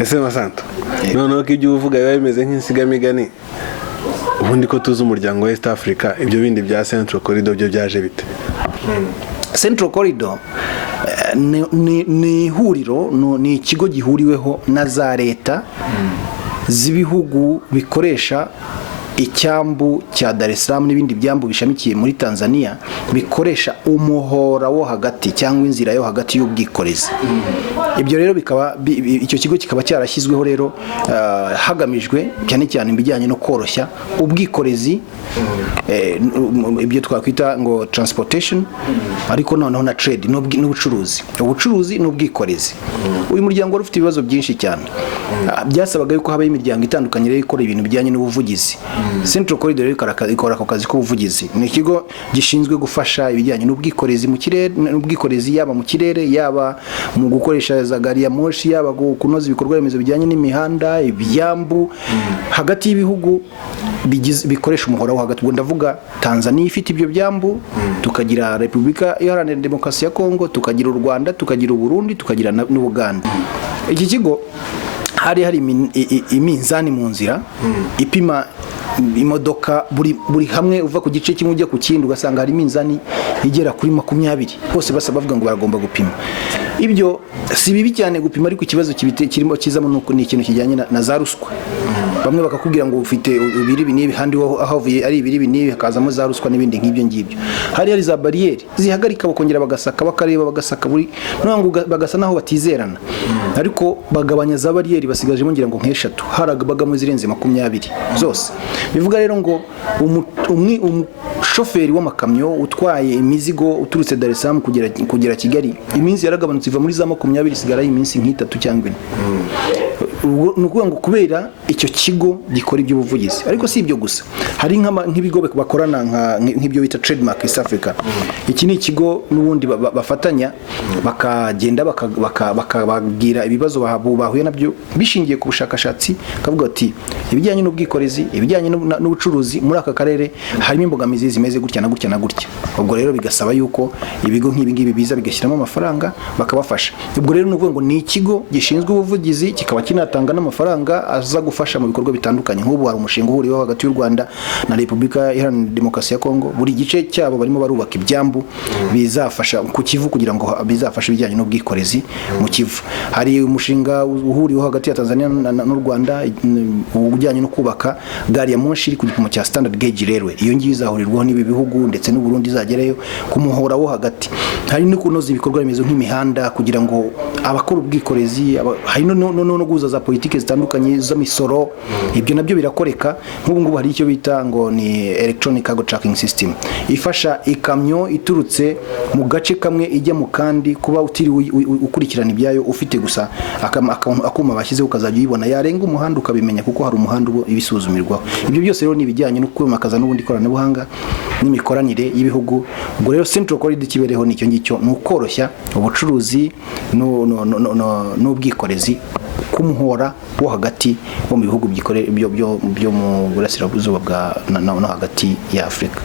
ese Masanto noneho ko ibyo uvuga biba bimeze nk'insigamigani, ubundi ko tuzi umuryango wa East Africa, ibyo bindi bya Central Corridor byo byaje bite? Central Corridor ni ihuriro, ni ikigo gihuriweho na za leta z'ibihugu bikoresha icyambu cya Dar es Salaam n'ibindi byambu bishamikiye muri Tanzania bikoresha umuhora wo hagati cyangwa inzira yo hagati y'ubwikorezi. Ibyo rero bikaba icyo kigo kikaba cyarashyizweho rero hagamijwe cyane cyane ibijyanye no koroshya ubwikorezi, ibyo twakwita ngo transportation, ariko noneho na trade n'ubucuruzi, ubucuruzi n'ubwikorezi. Uyu muryango wari ufite ibibazo byinshi cyane, byasabaga yuko habaho imiryango itandukanye rero ikora ibintu bijyanye n'ubuvugizi. Central Corridor ikora ako kazi k'ubuvugizi. Ni ikigo gishinzwe gufasha ibijyanye n'ubwikorezi mu kirere, n'ubwikorezi yaba mu kirere, yaba mu gukoresha za gari ya moshi, yaba kunoza ibikorwa remezo bijyanye n'imihanda, ibyambu hagati y'ibihugu bikoresha umuhora wo hagati. Ubwo ndavuga Tanzania ifite ibyo byambu, tukagira Repubulika Iharanira Demokarasi ya Kongo, tukagira u Rwanda, tukagira u Burundi, tukagira n'Ubuganda. Iki kigo hari iminzani mu nzira ipima imodoka buri hamwe uva ku gice kimwe ujya ku kindi, ugasanga hari iminzani igera kuri 20, bose bavuga ngo baragomba gupima. Ibyo si bibi cyane gupima, ariko ikibazo kirimo kizamo nuko ni ikintu kijyanye na za ruswa. Bamwe bakakubwira ngo ufite ibiri binibi, handi aho ari ibiri binibi hakazamo za ruswa n'ibindi nk'ibyo ngibyo. Hari za barriere zihagarika bakongera bagasaka, bakareba bagasaka buri nongo bagasa naho batizerana, ariko bagabanya za barriere basigajemo ngira ngo nk'eshatu, haragabagamo zirenze 20 zose. Bivuga rero ngo umushoferi w'amakamyo utwaye imizigo uturutse Dar es Salaam kugera Kigali, iminsi yaragabanutse iva muri za 20 sigara iminsi nk'itatu cyangwa 4. Nukuvuga ngo kubera icyo kigo gikora ibyo buvugizi. Ariko si ibyo gusa, hari nk'ibigo bakorana nk'ibyo bita Trademark East Africa. Iki ni ikigo n'ubundi bafatanya, bakagenda bakabagira ibibazo bahuye nabyo bishingiye ku bushakashatsi, kavuga ati ibijyanye n'ubwikorezi, ibijyanye n'ubucuruzi muri aka karere harimo imbogamizi zimeze gutya na gutya na gutya. Ubwo rero bigasaba yuko ibigo nk'ibi ngibi biza bigashyiramo amafaranga bakabafasha. Ubwo rero nuvuga ngo ni ikigo gishinzwe ubuvugizi, kikaba kinatanga n'amafaranga aza gufasha mu bikorwa bitandukanye. Nk'ubu hari umushinga uhuriweho hagati y'u Rwanda na Repubulika Iharanira Demokarasi ya Kongo, buri gice cyabo barimo barubaka ibyambu bizafasha ku Kivu kugira ngo bizafashe ibijyanye n'ubwikorezi mu Kivu. Hari umushinga uhuriweho hagati ya Tanzania n'u Rwanda ujyanye no kubaka gari ya moshi iri ku gipimo cya Standard Gauge Railway. Iyo ngiyo izahurirwaho n'ibi bihugu ndetse n'u Burundi izagerayo ku muhora wo hagati. Hari no kunoza ibikorwa remezo nk'imihanda kugira ngo abakora ubwikorezi, hari no guza za politiki zitandukanye z'amisoro. Ibyo nabyo birakoreka. Nk'ubu ngubu hari icyo bita ngo ni electronic cargo tracking system, ifasha ikamyo iturutse mu gace kamwe ijya mu kandi kuba utiriwe ukurikirana ibyayo, ufite gusa akuma bashyizeho ukazajya uyibona, yarenga umuhanda ukabimenya kuko hari umuhanda ibisuzumirwaho. Ibyo byose rero ni ibijyanye no kwimakaza n'ubundi koranabuhanga n'imikoranire y'ibihugu. Ubwo rero Central Corridor kibereho nicyo ngicyo, ni ukoroshya ubucuruzi n'ubwikorezi kumuhora wo hagati wo mu bihugu byo mu burasirazuba no hagati ya Afrika.